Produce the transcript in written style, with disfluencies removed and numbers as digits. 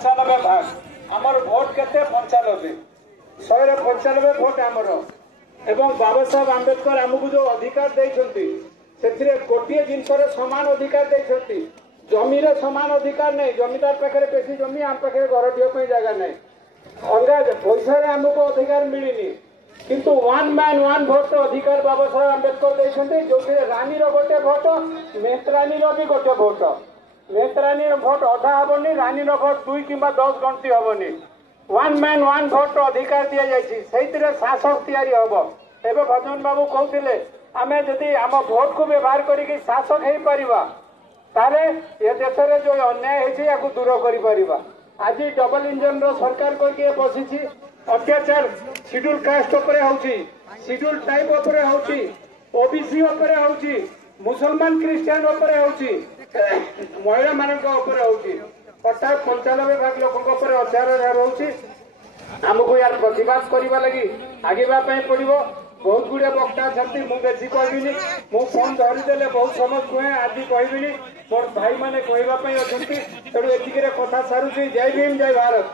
95 भाग आमर भोट केते 95 195 भोट आमर एवं बाबा साहब आंबेडकर आमको जो अधिकार देइछंती सेथिरे गोटिए जिनसर समान अधिकार देइछंती जमीर समान अधिकार नहीं जमीदार पाखे बेसी जमी आम पाखे घर ढिया जगह नहीं अलग पैसा आमको अधिकार मिलनी किंतु वन मैन वन भोट अधिकार बाबा साहब आंबेडकर देइछंती जो रानी गोटे भोट मेहतरानी भी गोटे भोट मेहतरानी भोट अधा हेनी रानी भोट 2 कि 10 गणति हेनी वन मैन वन भोट अधिकार दि जाइए शासक तैयारी हम एवं भजन बाबू कहते आम जदि आम भोट को व्यवहार करके शासक हो पारिबा तारे ये देश में जो अन्याय है दूर कर आज डबल इंजन सरकार करके बसी अत्याचार schedule caste schedule tribe OBC मुसलमान क्रिश्चियन महिला मान अर्थात 95 भाग लोक अत्याचार होमको यार प्रतिवाद करने लगी आगे पड़ो बहुत गुड़े वक्ता अच्छा मुझे कहबिनी मु फोन धरीदे बहुत समय कहे आज कहबिनी मोर भाई मैंने कहवाई अच्छा तेणु एतिक कथा सारूँ जय भीम जय भारत।